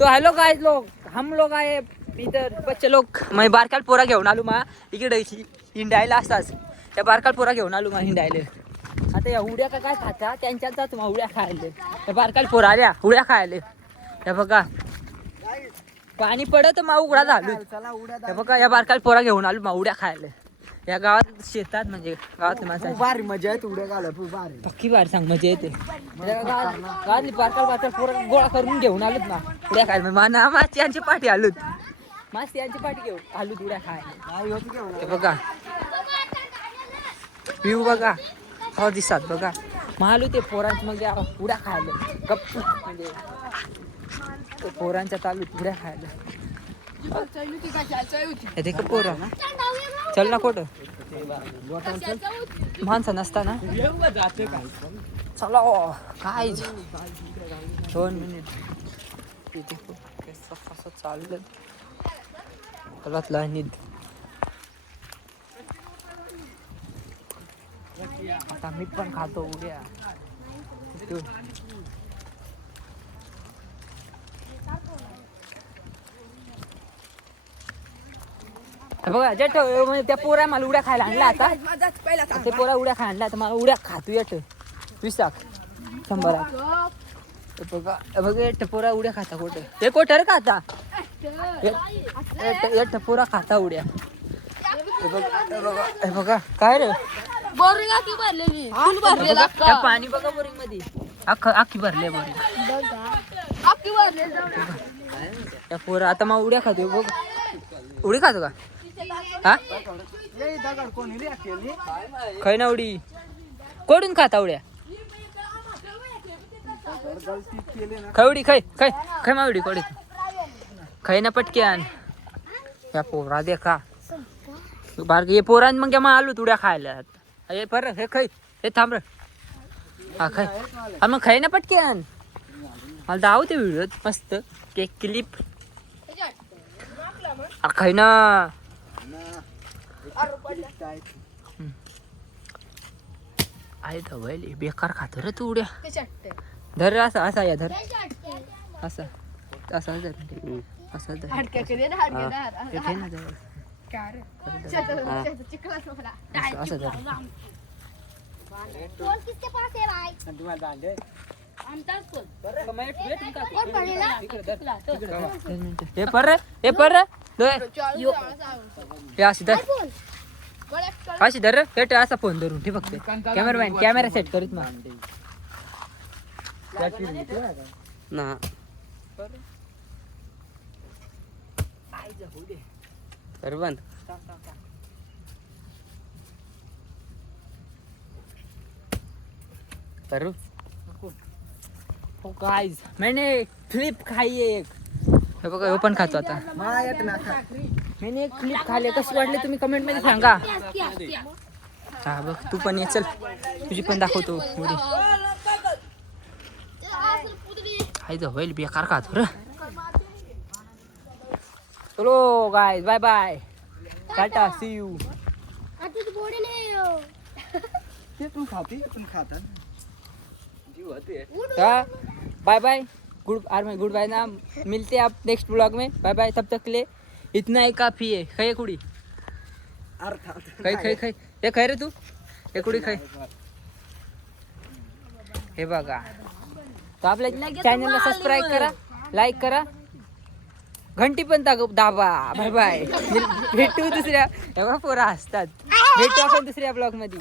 तो hello guys लोग, हम लोग आए इधर बच्चे लोग. मैं बारकाल पोरा घेऊन आलो मा इकडे हिंडायला असताच. त्या बारकाल पोरा घेऊन आलो मा हिंडायला. आता या उड्या का काय खाता त्यांच्याच मा उड्या खायले. त्या बारकाल पोरा आल्या उड्या खायले. हे बघा पाणी पडत मा उघडा झालो. हे बघा या बारकाल पोरा घेऊन आलो मा उड्या खायला. या गावात शेतात म्हणजे गावात माणसाची भारी मजा आहे उड्या घालत भारी पक्की बार सांग मजा येते. गावातली बारकाल पोरं गोळा करून घेऊन आलोत ना उड्या खायला. माना माची यांची पाठी आलोत. मास्ती यांची पाठी घेऊन आलोत उड्या खायला. हे बघा व्ह्यू बघा हो दिसतात बघा. महालू ते पोरांच मग उड्या खायला गप्प म्हणजे ते पोरांच्या चालू उड्या खायला. ते का पोरा चल ना कुठं माणसं नसताना चला काय 2 मिनिट इथे कसं चाललं कलातला निध. आता मी पण खातो उड्या. बघा जेठ त्या पोरा मला उड्या खायला आणला. आता ते पोरा उड्या खायला आणला तर मला उड्या खातो येत 20 100. बघा बघा येत पोरा उड्या खाता कुठे हे कोठे रे खाता येत पोरा खाता उड्या. हे बघा काय रे पाणी बघा बोरिंग मध्ये आखी भरले बोरिंग. त्या पोरा आता मग उड्या खातो बघ. उडी खातो का हा खै ना उडी कोडून खाता उड्या खवडी खै खै खै मावडी कोडी खै ना पटक्यान. या पोरा देखा बार ये पोरान मग मग आलो उड्या खायला. हे पर हे खै हे थांब रे हा खै मग खै ना पटक्यान. मला दावते व्हिडिओ मस्त केक क्लिप खै ना. आहे धवली बेकार खातो रे तू उड्या. धर असा असा या धर असा असा धर असा धर असं धर. हे पर हे पर हे अशी धर अशी धर हे असा फोन धरून ठेव फक्त. कॅमेरामॅन कॅमेरा सेट करीत मग ना बंद. गाइस मैंने फ्लिप खाई है एक. हे बघा ओपन खातो आता. मैंने एक फ्लिप खाल्ले. कशी वाटली तुम्ही कमेंट मध्ये सांगा. हा बघ तू पण ये चल तुझी पण दाखवतो उडी. हाय होईल बेकार खातो रे. चलो guys bye bye tata see you. Bye bye goodbye ना. मिलते आप नेक्स्ट ब्लॉग में. बाय बाय तब तक ले इतना ही काफी है. खै कुडी खै खै खै हे खै रे तू हे कुडी खै. हे बघा तो आपल्या चॅनलला सबस्क्राईब करा लाईक करा घंटी पण दाबा. बाय बाय भेटू दुसऱ्या एवढा पोरा असतात. भेटू आपण दुसऱ्या ब्लॉग मध्ये.